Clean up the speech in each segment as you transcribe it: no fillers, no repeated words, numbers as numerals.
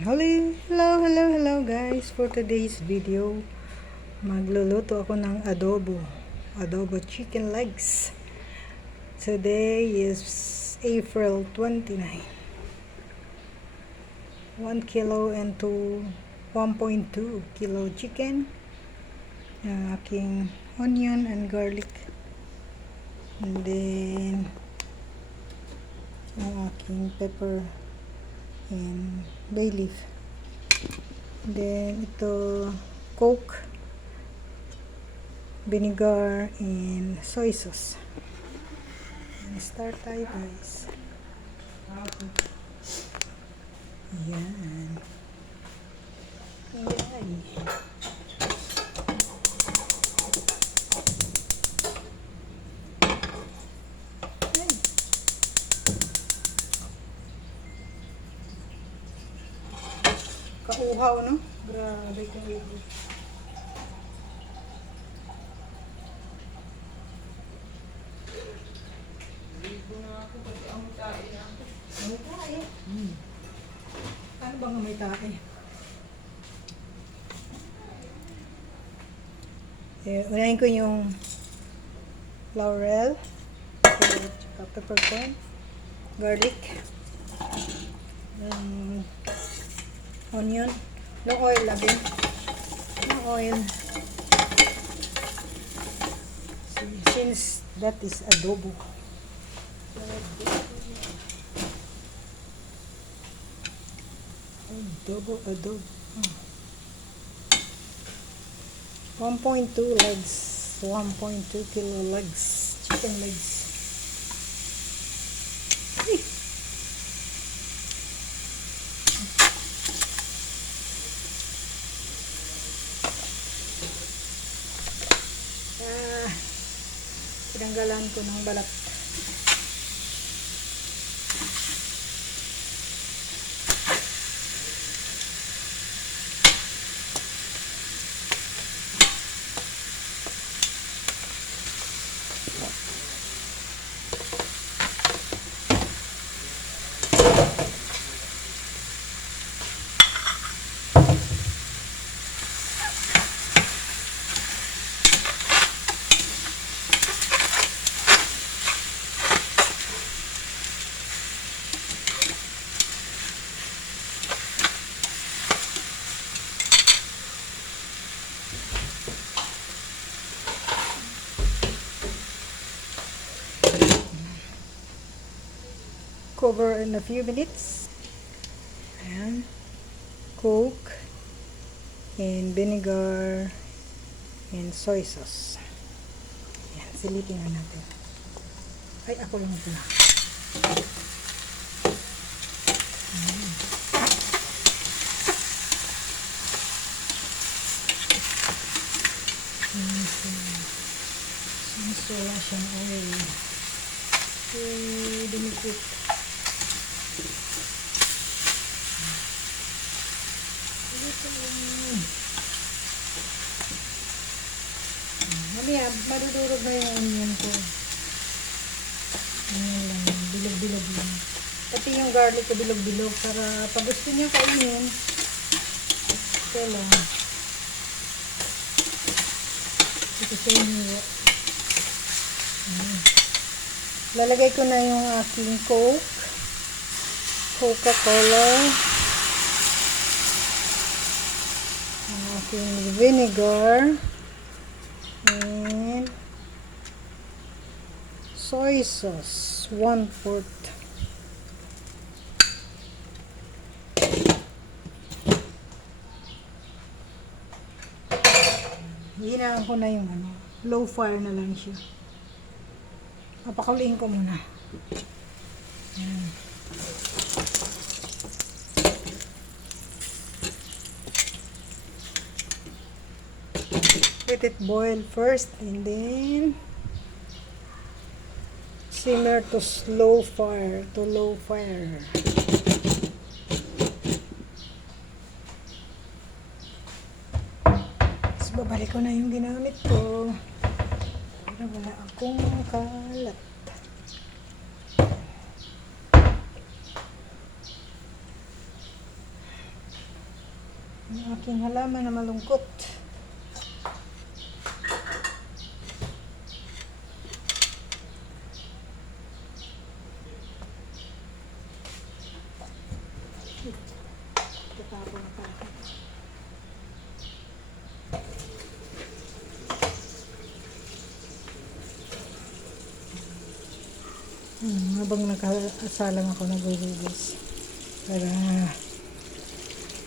Hello guys. For today's video, magluluto ako ng adobo chicken legs. Today is April 29. 1 kilo and 1.2 kilo chicken, aking onion and garlic, and then ang aking pepper and bay leaf. Then ito Coke, vinegar, and soy sauce. And start tayo guys. Yan. Kauhaw, no? Grabe ka ito. May tae. Paano ba nga may tae? Unahin ko yung laurel, tsaka peppercorn, garlic, onion, no oil lagi. No oil. Since that is adobo. Adobo. 1.2 legs. 1.2 kilo legs. Chicken legs. Ay. Tinanggalan ko ng balat. Cover in a few minutes. Ayan. Coke and vinegar and soy sauce. Ayan, silipin na natin. Ay, ako lang ito na. Since wala siyang oil, dinikit. Mamaya, madudurog na yung onion ko. Ayan lang, bilog-bilog lang. Pati yung garlic ko bilog-bilog para pag gusto niyo kainin, ito lang. Ito sa inyo. Lalagay ko na yung aking Coke, Coca-Cola, ang aking vinegar, and soy sauce, 1/4. Hinaan ko na yung low fire na lang siya. Papakuluin ko muna. Ayan. Let it boil first and then simmer to low fire. Tapos babalik ko na yung ginamit ko. Pero wala akong kalat. Ang aking halaman na malungkot. Tatapon na pala. Habang nakasalang ako nagugugas para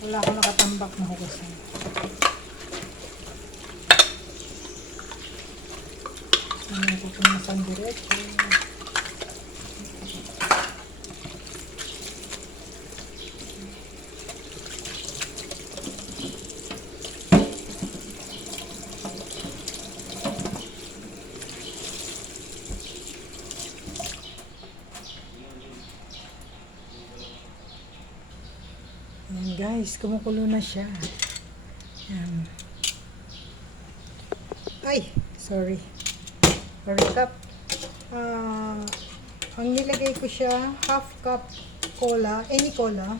wala ako nakatambak na hugasan. Ano ko punasan diretso. Ayan guys, kumukulo na siya. Ayan. Ay, sorry. Recap. Ang nilagay ko siya, half cup cola, any cola.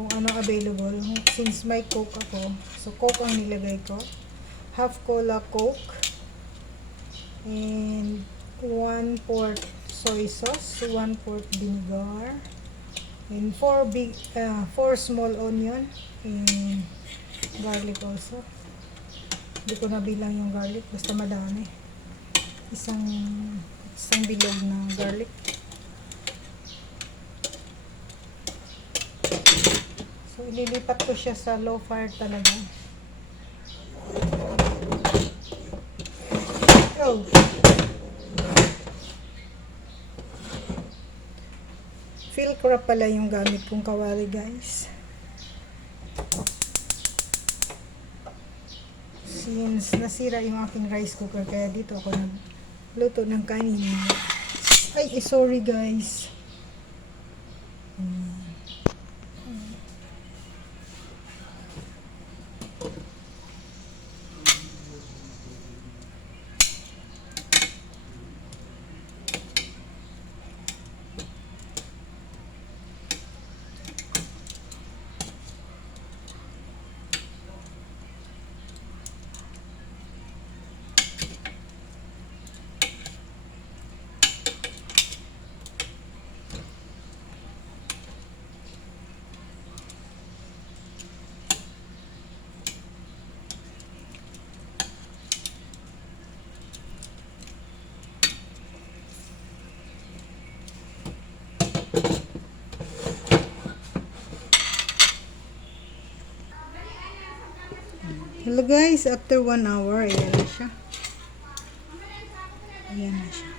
Kung ano available. Since may Coke ako. So, Coke ang nilagay ko. Half cola Coke. And 1/4 soy sauce. 1/4 vinegar. And 4 small onion and garlic also. Hindi ko nabilang yung garlic, basta madami. Isang bilog na garlic. So ililipat ko siya sa low fire talaga. Oh. Filcrap pala yung gamit kong kawali guys. Since nasira yung aking rice cooker, kaya dito ako nagluto ng kanin. Ay, sorry guys. Hello guys, after 1 hour, ayan na siya. Ayan na siya.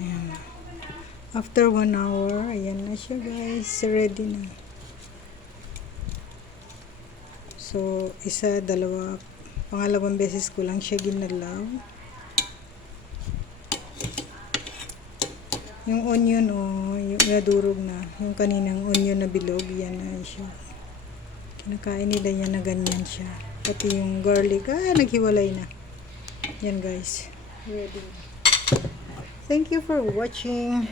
Ayan. After 1 hour, ayan na siya guys. Ready na. So, isa, dalawa, pangalawang beses ko lang siya ginalaw. Yung onion, yung nadurog na. Yung kaninang onion na bilog, yan na siya. Kinakain nila yan na ganyan siya. Pati yung garlic, naghiwalay na. Yan guys. Ready. Thank you for watching.